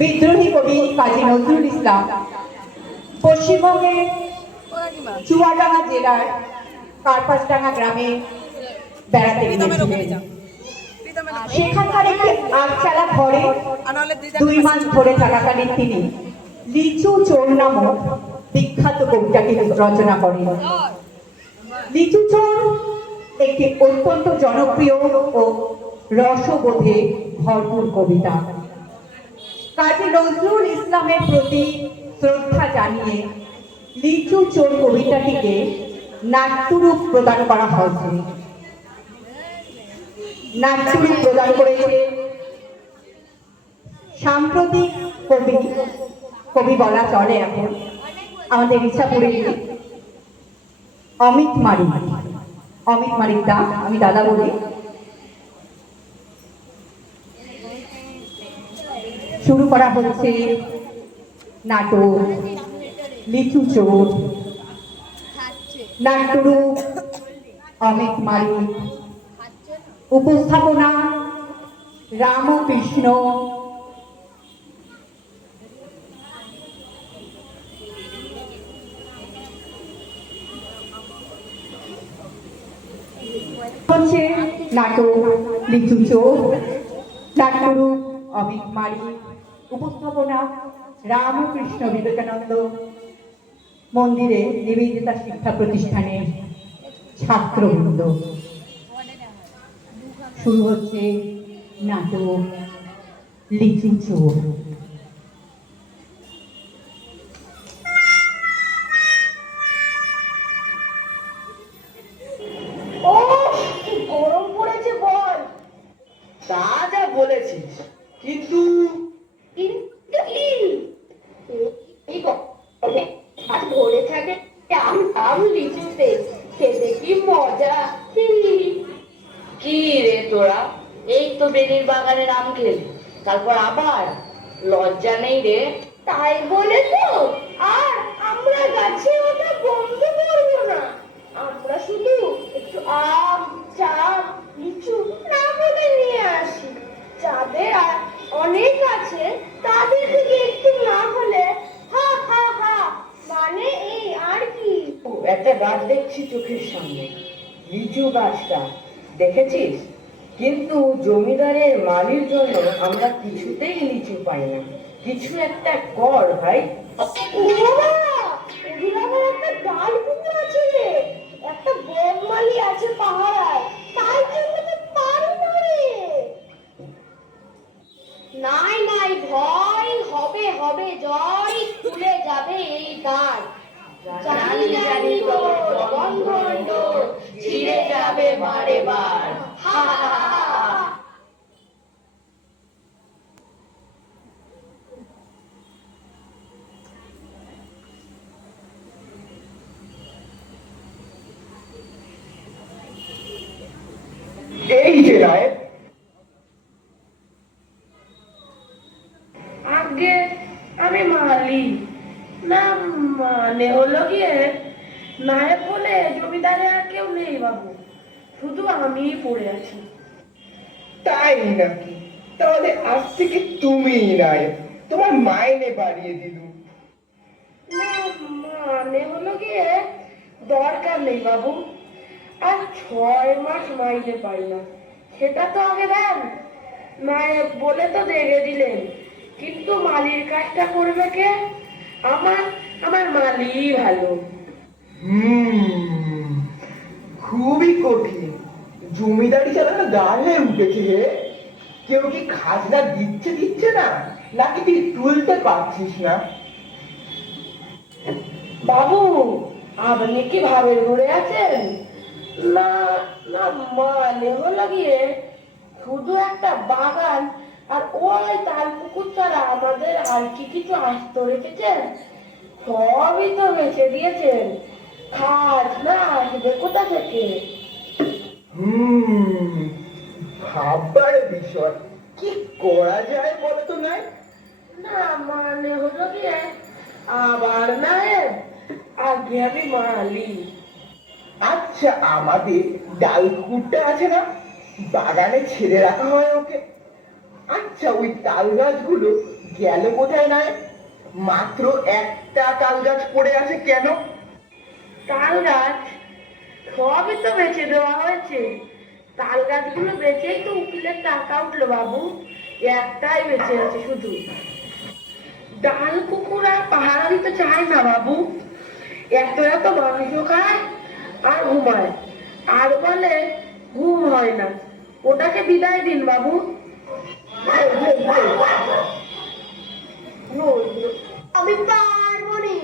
বিদ্রোহী কবি কাজী নজরুল ইসলাম পশ্চিমবঙ্গের চুয়াডাঙ্গা জেলার কার্পাসডাঙ্গা গ্রামে বেড়াতে গিয়েছিলেন। সেখানকার একটি আটচালা ঘরে 2 মাস ধরে থাকাকালীন তিনি লিচু চোর নামক বিখ্যাত কবিতাটি রচনা করেন। লিচু চোর একটি অত্যন্ত জনপ্রিয় ও রসবোধে ভরপুর কবিতা। কাজী নজরুল ইসলামের প্রতি শ্রদ্ধা জানিয়ে লিচু চোর কবিতাটিকে নাট্যরূপ প্রদান করা হয়েছে। নাট্যরূপ প্রদান করেছে সাম্প্রতিক কবি বলা চলে এখন আমাদের ইচ্ছাপুরের অমিত মারিক দা, আমি দাদা বলি। শুরু করা হচ্ছে নাটক লিচু চোর। নাট্যরূপ অমিত মারিক, উপস্থাপনা রামকৃষ্ণ, হচ্ছে নাটক লিচু চোর। নাট্যরূপ অমিত মারিক, উপস্থাপনা রামকৃষ্ণ বিবেকানন্দ মন্দিরে নিবেদিতা শিক্ষা প্রতিষ্ঠানের ছাত্রবৃন্দ। শুরু হচ্ছে নাটক লিচু চোর। তা যা বলেছিস, কিন্তু ভরে থাকে লিচুতে, খেতে কি মজা। কি রে তোরা, এই তো বেনির বাগানের আম খেলি, তারপর আবার লজ্জা নেই রে? তাই বলে তো আর আমরা গাছে ওটা বন্ধ করবো না। আমরা শুধু একটু আম, জাম, লিচু না বলে নিয়ে আসি। যাদের অনেক আছে তাদের থেকে একটু না হলে হা হা হা, মানে এই আর কি। একটা গাছ দেখছি চোখের সামনে, লিচু গাছটা দেখেছিস? কিন্তু জমিদারের মালির জন্য আমরা কিছুতেই লিচু পাই না। কিছু একটা কর ভাই। একটা ডাল কুকুর আছে রে, একটা বনমালী আছে পাহাড়ায়, তাই জন্য তো পারি না রে। নাই নাই, ভয় হবে হবে, জয় খুলে যাবে এই দ্বার। জানি জানি তোর বন্ধন ছিঁড়ে যাবে বারে বার। হা হা হা। এই যে নায়ক, আগে আমি মালি না, মানে হলো গিয়ে নায়ক বলে জমিদারে আর কেউ নেই বাবু, শুধু আমিই পড়ে আছি। তাই নাকি? তাহলে আজ থেকে তুমিই নায়ক, তোমার মাইনে বাড়িয়ে দিলুম। না, মানে হলো গিয়ে দরকার নেই বাবু, আর 6 মাস মাইনে পাই না, সেটা তো আগে দেন। নায়ক বলে তো দেখে দিলেন, কিন্তু মালির কাজটা করবে কে? আমার আমার মালি ভালো। খুবই কঠিন, জমিদারি চালানো দাঁড় হয়ে উঠেছে হে। কেউ কি খাজনা দিচ্ছে না, নাকি তুই তুলতে পারছিস না? বাবু, আপনি কি ভাবের ঘুরে আছেন? না না, মানে হলো গিয়ে শুধু একটা বাগান আর ওই তাল পুকুর ছাড়া আমাদের আর কি কিছু আস্ত রেখেছেন? সবই তো বেঁচে দিয়েছেন, খাজনা আসবে কোথা থেকে? ভাববার বিষয়, কি করা যায় বলো তো নাই? না, মানে হলো গিয়ে আবার নায়েব, আগে আমি মালি। আচ্ছা, আমাদের ডাল কুকুরটা আছে না, বাগানে ছেড়ে রাখা হয় ওকে। আচ্ছা, ওই তাল গাছগুলো গেল কোথায় নয়? মাত্র একটা তাল গাছ পড়ে আছে কেন? তাল গাছ সবই তো বেচে দেওয়া হয়েছে। তাল গাছগুলো বেচেই তো উকিলের টাকা উঠলো বাবু। একটাই বেঁচে আছে শুধু। ডাল কুকুর আর পাহারা দিতে চায় না বাবু। এত এত মাংস খায় আর ঘুমায়, আর বলে ঘুম হয় না। ওটাকে বিদায় দিন বাবু। রোজ রোজ আমি পারবো নি,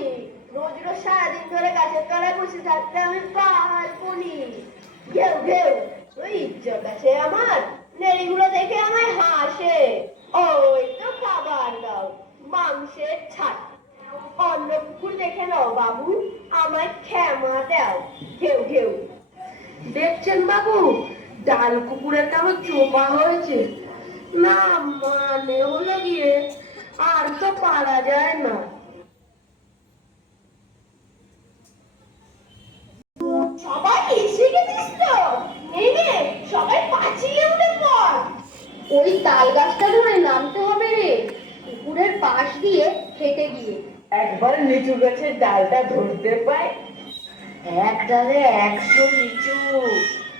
রোজ রোজ সারাদিন ধরে গাছের তলায় বসে থাকতে আমি পারবো নি। ঘেউ ঘেউ ওই ইজ্জত আছে আমার, নেড়িগুলো দেখে আমায় হাসে। ওই তো খাবার দাও, মাংসের ছাট। অন্য কুকুর দেখে নাও বাবু, আমায় ক্ষমা দাও। ঘেউ ঘেউ। দেখছেন বাবু, ডাল কুকুরের কেমন চোপা হয়েছে না, মানে হলো গিয়ে আর তো পারা যায় না। সবাই এসে গেছিস তো? নে নে, সবাই পাঁচিলে উঠে পড়। ওই তাল গাছটা ধরে নামতে হবে রে, পুকুরের পাশ দিয়ে হেঁটে গিয়ে। একবার লিচু গাছের ডালটা ধরতে পাই। এক ডালে 100 লিচু,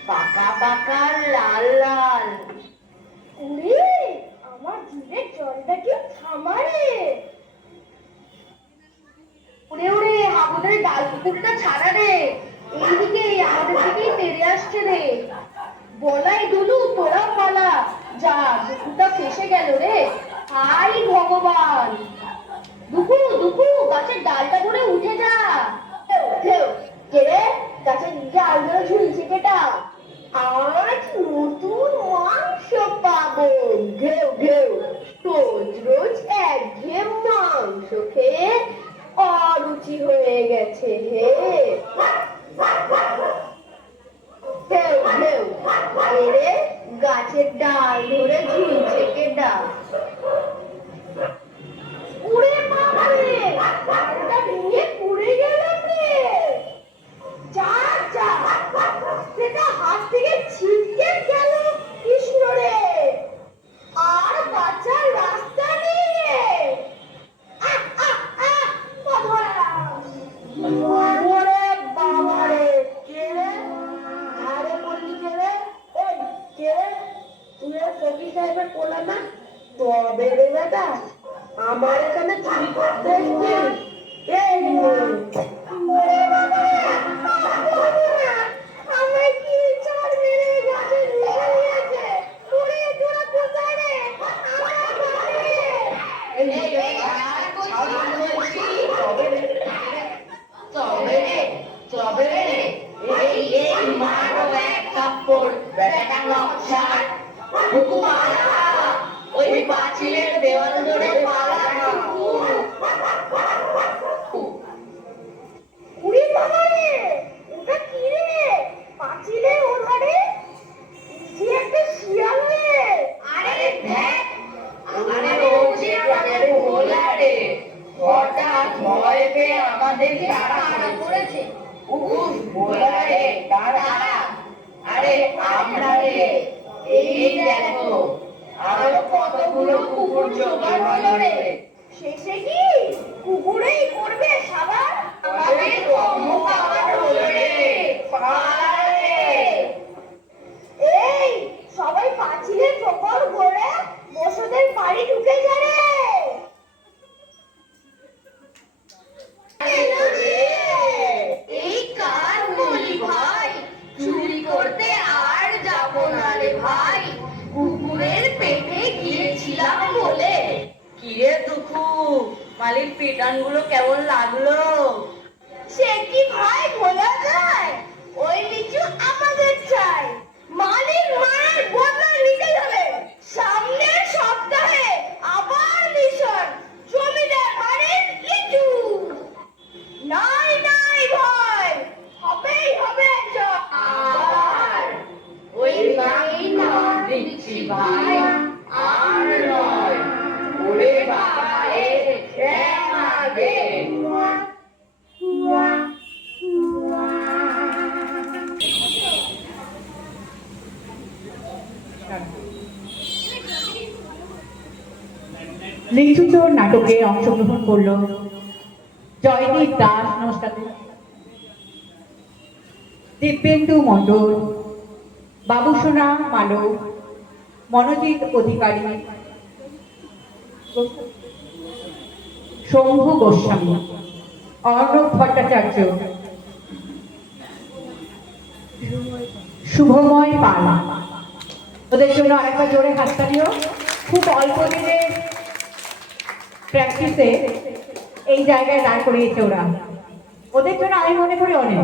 পাকা পাকা লাল লাল। ওরে, আমার জিভের জলটা কি থামারে। ওরে ওরে, আমাদের ডাল পুকুরটা ছাড়া রে, এইদিকে আমাদের দিকেই তেড়ে আসছে রে। বলাই দুলু, তোরা পালা, যা পুকুরটা ফেসে গেল রে। হাই ভগবান। দুকু দুকু, গাছের ডালটা ধরে উঠে যা। কে রে, গাছের ডাল ধরে ঝুলছে কেটা? আজ নতুন মাংস পাবো। ঘেউ ঘেউ। রোজ রোজ একঘেয়ে মাংস খেয়ে অরুচি হয়ে গেছে হে। ঘেউ ঘেউ। এরে, গাছের ডাল ধরে ঝুলছে কেটা? উড়ে বাবা রে, ডালটা ভেঙে পড়ে গেল রে। যা যা, সেটা হাত থেকে ছিটকে গেল কৃষ্ণ রে, আর বাঁচার রাস্তা নেই রে। আহ, আহ, আহ, বাবারাম। ওরে বাবা রে, কে রে? ধারে বললি কে রে? এই কে রে? তুই আর ফকির সাহেবের পোলা না? তবে রে বেটা, আমার এখানে চুরি করতে এসছিস? এই নে। ওরে বাবা, আমায় কি চার মেরে গাছে ঝুলিয়ে দিয়েছে। ওরে তোরা কোথায় রে? আমার বাড়ি। ওই পাঁচিলের দেওয়াল ধরে পালা। উড়ি বাবা রে, ওটা কি রে? পাঁচিলে ওধারে যে একটা শিয়াল রে। আরে দেখ, আরে ও যে আমাদের ভোলা রে, হঠাৎ ভয় পেয়ে আমাদের তাড়া করেছে। উফ, ভোলা রে, তাড়া। আরে আমরা রে, এই দেখো, আরো কতগুলো কুকুর জোগাড় হলো রে। শেষে কি কুকুরেই করবে সাবার? আমাদের কর্মকাণ্ড হলো রে, পালা রে। এই সবাই পাঁচিলে ঠোকর ঘোরে বসদের বাড়ি ঢুকে যা রে। এই কার বলি ভাই, চুরি করতে আর যাব না রে ভাই, কুকুরের পেটে গিয়েছিলাম বলে। কিরে দুঃখু, মালিক পিটানগুলো কেমন লাগলো? সে কি ভাই বলা যায়? ওই লিচু আমাদের চাই, মালিক মার বদলা নিতে হবে। সামনের সপ্তাহে আবার মিশন জমিদার বাড়ির লিচু। নাই নাই ভয়, হবেই হবে আর ওই নাই না দিচ্ছি ভাই, আর নয়। ওরে বাবা রে, ক্ষমা দে। লিচুচোর নাটকে অংশগ্রহণ করল জয়দীপ দাস, নমস্কার, দিব্যেন্দু মণ্ডল, বাবুসোনা মালক, মনোজিৎ অধিকারী, শম্ভু গোস্বামী, অর্ণব ভট্টাচার্য, শুভময় পাল। ওদের জন্য আরেকবার জোরে হাততালিও। খুব অল্প দিনের প্র্যাকটিসে এই জায়গায় দাঁড় করিয়েছে ওরা। ওদের জন্য আমি মনে করি অনেক।